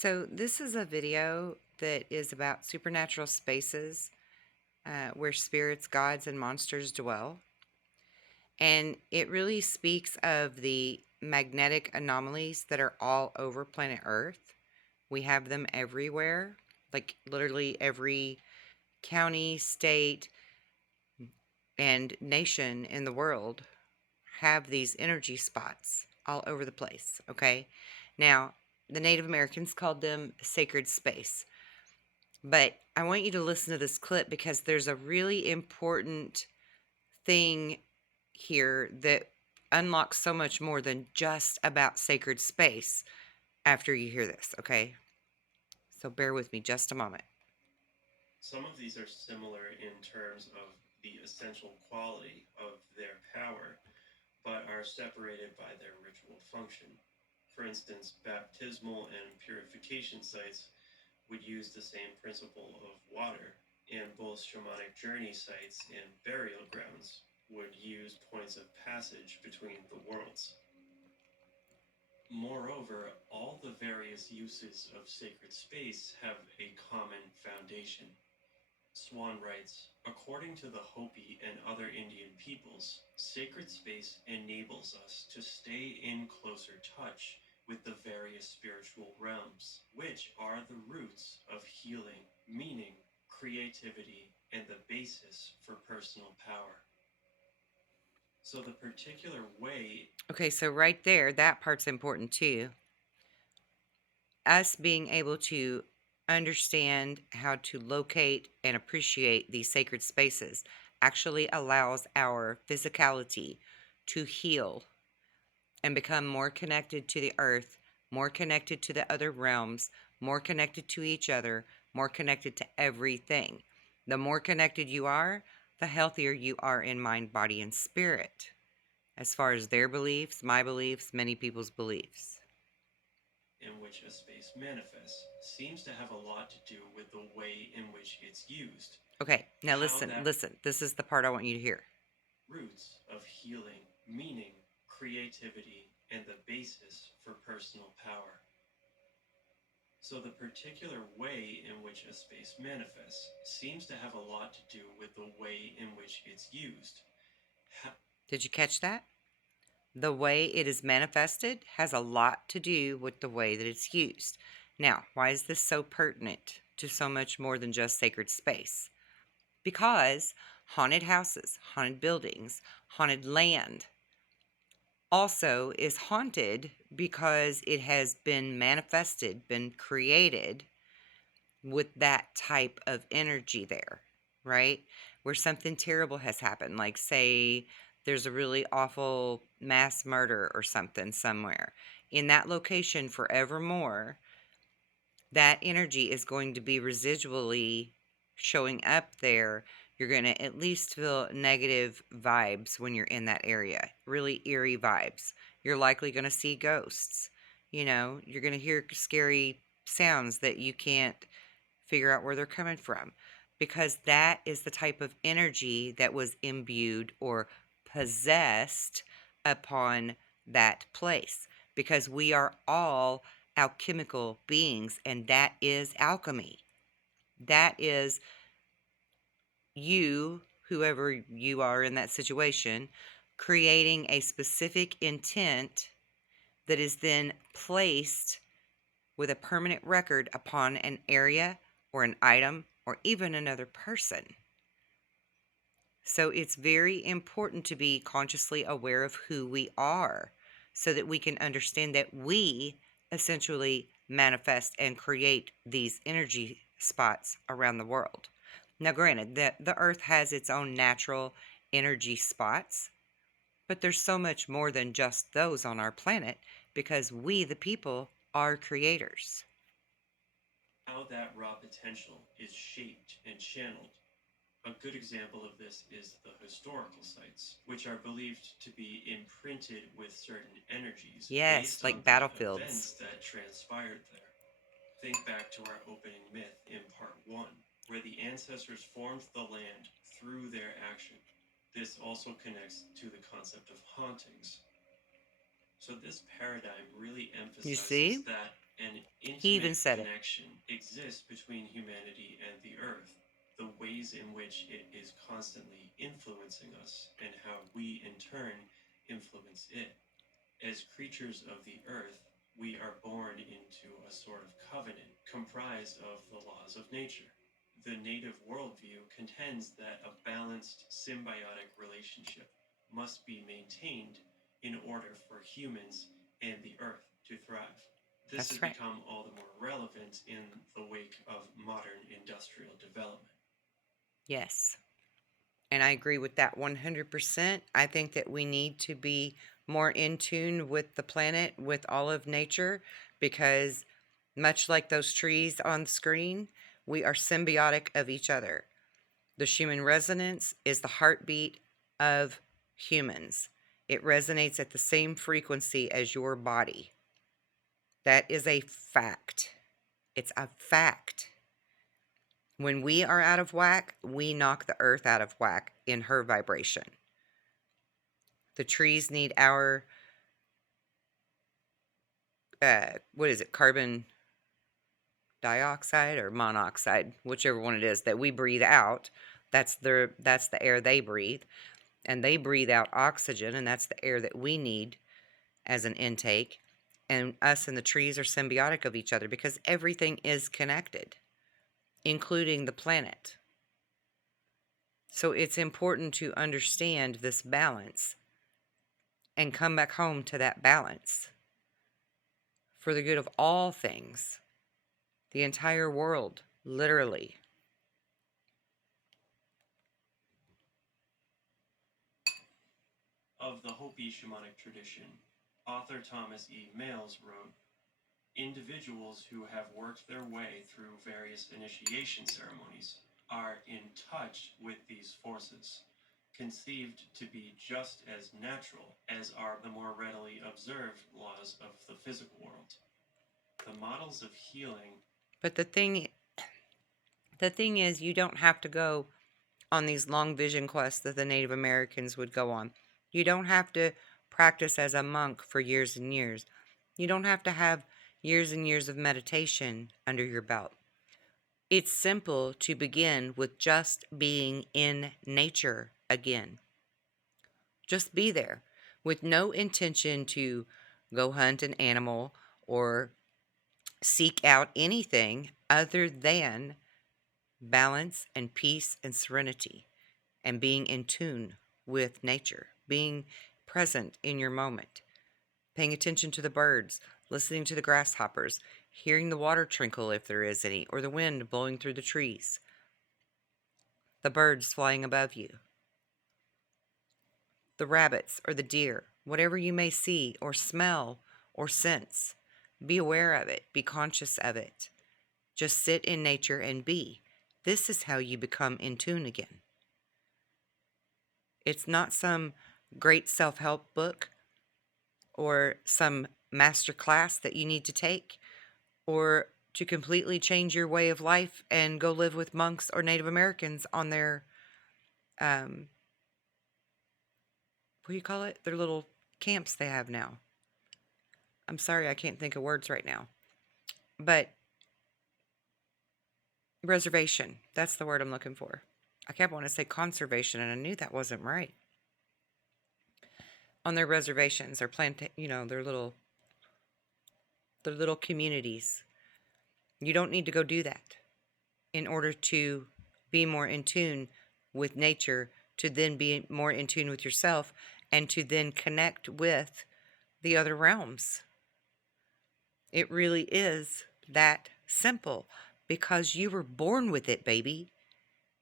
So, this is a video that is about supernatural spaces where spirits, gods, and monsters dwell. And it really speaks of the magnetic anomalies that are all over planet Earth. We have them everywhere, like literally every county, state, and nation in the world have these energy spots all over the place. Okay. Now, the Native Americans called them sacred space. But I want you to listen to this clip because there's a really important thing here that unlocks so much more than just about sacred space after you hear this, okay? So bear with me just a moment. Some of these are similar in terms of the essential quality of their power, but are separated by their ritual function. For instance, baptismal and purification sites would use the same principle of water, and both shamanic journey sites and burial grounds would use points of passage between the worlds. Moreover, all the various uses of sacred space have a common foundation. Swan writes, according to the Hopi and other Indian peoples, sacred space enables us to stay in closer touch with the various spiritual realms, which are the roots of healing, meaning, creativity, and the basis for personal power. So the particular way. Okay, so right there, that part's important too. Us being able to understand how to locate and appreciate these sacred spaces actually allows our physicality to heal and become more connected to the earth, more connected to the other realms, more connected to each other, more connected to everything. The more connected you are, the healthier you are in mind, body, and spirit, as far as their beliefs, my beliefs, many people's beliefs. In which a space manifests seems to have a lot to do with the way in which it's used. Okay, now How listen, that listen. This is the part I want you to hear. roots of healing, meaning, creativity, and the basis for personal power. So, the particular way in which a space manifests seems to have a lot to do with the way in which it's used. Ha- Did you catch that? The way it is manifested has a lot to do with the way that it's used. Now, why is this so pertinent to so much more than just sacred space? Because haunted houses, haunted buildings, haunted land also is haunted because it has been manifested, been created with that type of energy there, right? Where something terrible has happened, like say there's a really awful mass murder or something somewhere. In that location forevermore, that energy is going to be residually showing up there. You're going to at least feel negative vibes when you're in that area, really eerie vibes. You're likely going to see ghosts. You're going to hear scary sounds that you can't figure out where they're coming from because that is the type of energy that was imbued or possessed upon that place because we are all alchemical beings, and that is alchemy. That is you, whoever you are in that situation, creating a specific intent that is then placed with a permanent record upon an area or an item or even another person. So it's very important to be consciously aware of who we are so that we can understand that we essentially manifest and create these energy spots around the world. Now, granted, the earth has its own natural energy spots, but there's so much more than just those on our planet because we, the people, are creators. how that raw potential is shaped and channeled. A good example of this is the historical sites, which are believed to be imprinted with certain energies Yes, based on like the battlefields. events that transpired there. Think back to our opening myth in part 1, where the ancestors formed the land through their action. This also connects to the concept of hauntings. So, this paradigm really You emphasizes see? that an He even intimate said it. connection exists between humanity and the earth, the ways in which it is constantly influencing us, and how we in turn influence it. As creatures of the earth, we are born into a sort of covenant comprised of the laws of nature. The native worldview contends that a balanced symbiotic relationship must be maintained in order for humans and the earth to thrive. This has That's right. become all the more relevant in the wake of modern industrial development. Yes. And I agree with that 100%. I think that we need to be more in tune with the planet, with all of nature, because much like those trees on the screen, we are symbiotic of each other. The Schumann resonance is the heartbeat of humans. It resonates at the same frequency as your body. That is a fact. It's a fact. When we are out of whack, we knock the earth out of whack in her vibration. The trees need our, what is it, carbon dioxide or monoxide, whichever one it is that we breathe out. That's the air they breathe, and they breathe out oxygen, and that's the air that we need as an intake. And us and the trees are symbiotic of each other because everything is connected, including the planet. So it's important to understand this balance and come back home to that balance for the good of all things, the entire world, literally. Of the Hopi shamanic tradition, author Thomas E. Males wrote, individuals who have worked their way through various initiation ceremonies are in touch with these forces, conceived to be just as natural as are the more readily observed laws of the physical world. The models of healing. But the thing is, you don't have to go on these long vision quests that the Native Americans would go on. You don't have to practice as a monk for years and years. You don't have to have years and years of meditation under your belt. It's simple to begin with just being in nature again. Just be there with no intention to go hunt an animal or seek out anything other than balance and peace and serenity and being in tune with nature, being present in your moment, paying attention to the birds, listening to the grasshoppers, hearing the water trickle if there is any, or the wind blowing through the trees, the birds flying above you, the rabbits or the deer, whatever you may see or smell or sense. Be aware of it, be conscious of it. Just sit in nature and be. This is how you become in tune again. It's not some great self help book or some master class that you need to take or to completely change your way of life and go live with monks or Native Americans on their, what do you call it? Their little camps they have now. I'm sorry, I can't think of words right now. But reservation, that's the word I'm looking for. I kept wanting to say conservation, and I knew that wasn't right. On their reservations or their little communities. You don't need to go do that in order to be more in tune with nature, to then be more in tune with yourself, and to then connect with the other realms. It really is that simple because you were born with it, baby.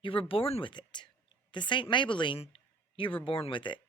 You were born with it. This ain't Maybelline. You were born with it.